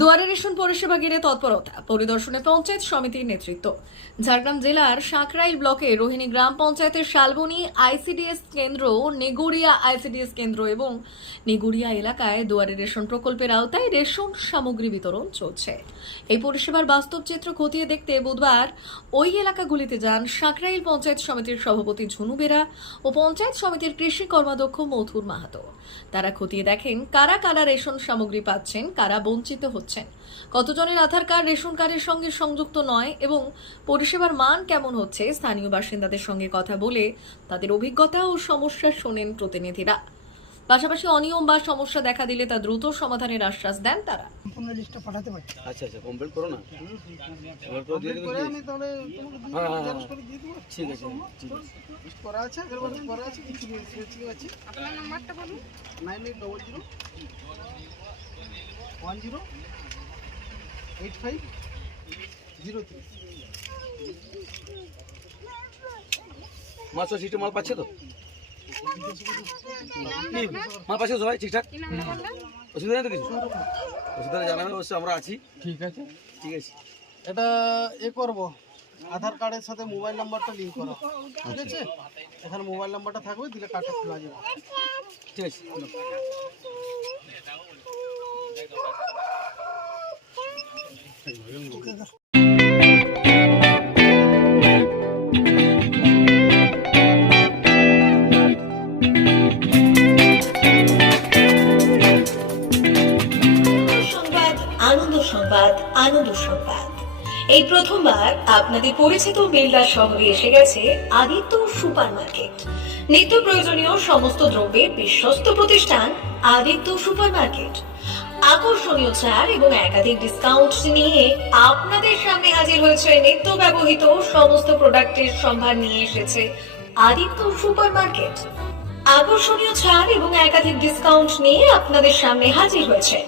দুয়ারে রেশন পরিষেবা ঘিরে তৎপরতা। পরিদর্শনে পঞ্চায়েত সমিতির নেতৃত্ব। ঝাড়গ্রাম জেলার সাঁকরাইল ব্লকে রোহিণী গ্রাম পঞ্চায়েতের শালবনী আইসিডিএস কেন্দ্র, নেগুড়িয়া আইসিডিএস কেন্দ্র এবং নেগুড়িয়া এলাকায় দুয়ারে রেশন প্রকল্পের আওতায় রেশন সামগ্রী বিতরণ চলছে। এই পরিষেবার বাস্তব চিত্র খতিয়ে দেখতে বুধবার ওই এলাকাগুলিতে যান সাঁকরাইল পঞ্চায়েত সমিতির সভাপতি ঝুনু বেরা ও পঞ্চায়েত সমিতির কৃষি কর্মাধ্যক্ষ মথুর মাহাতো। তারা খতিয়ে দেখেন কারা কারা রেশন সামগ্রী পাচ্ছেন, কারা বঞ্চিত হচ্ছেন কতজনের আধার কার্ড রেশন কার্ডের সঙ্গে সংযুক্ত নয় এবং পরিষেবার মান কেমন হচ্ছে স্থানীয় বাসিন্দাদের সঙ্গে কথা বলে তাদের অভিজ্ঞতা ও সমস্যা শোনেন প্রতিনিধিরা পাশাপাশি অনিয়ম বা সমস্যা দেখা দিলে তা দ্রুত সমাধানের আশ্বাস দেন তারা সম্পূর্ণ লিস্টটা পাঠাতে পারি আচ্ছা আচ্ছা কমপ্লেন করো না এবার তো দিয়ে দেবো করে আমি তাহলে তোমাকে দিয়ে হ্যাঁ, হ্যাঁ, জেরক্স হ্যাঁ। করে দিয়ে দেবো ঠিক আছে লিস্ট করা আছে আগের বার করা আছে কিছু ঠিক আছে আপনার নাম্বারটা বলুন nine eight double zero one zero eight five zero three মাছ সিস্টেম মাল পাচ্ছে তো? মাল পাচ্ছে সবাই ঠিকঠাক? অসুবিধা নেই তো কিছু? অসুবিধা জানাবে অবশ্যই আমরা আছি। ঠিক আছে। ঠিক আছে। এটা এ করব। আধার কার্ডের সাথে মোবাইল নাম্বারটা লিঙ্ক করো। ঠিক আছে? এখানে মোবাইল নাম্বারটা থাকবে দিলে কার্ডটা খোলা যাবে। ঠিক আছে। সংবাদ, আনন্দ সংবাদ এই প্রথমবার আপনাদের পরিচিত বিল্ডার শহরে এসে গেছে আদিত্য সুপার মার্কেট নিত্য প্রয়োজনীয় সমস্ত দ্রব্যের বিশ্বস্ত প্রতিষ্ঠান আদিত্য সুপার মার্কেট আকর্ষণীয় ছাড় এবং একাধিক ডিসকাউন্ট নিয়ে আপনাদের সামনে হাজির হয়েছে নিত্য ব্যবহৃত সমস্ত প্রোডাক্টের সম্ভার নিয়ে এসেছে আদিত্য সুপার মার্কেট আকর্ষণীয় ছাড় এবং একাধিক ডিসকাউন্ট নিয়ে আপনাদের সামনে হাজির হয়েছে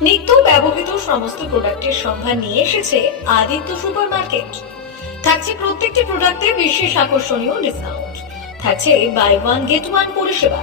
নিত্য ব্যবহৃত সমস্ত প্রোডাক্টের সম্ভার নিয়ে এসেছে আদিত্য সুপার মার্কেট থাকছে প্রত্যেকটি প্রোডাক্টে বিশেষ আকর্ষণীয় ডিসকাউন্ট থাকছে বাই ওয়ান গেট ওয়ান পরিষেবা।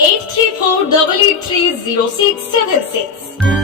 eight three four double eight three zero six seven six.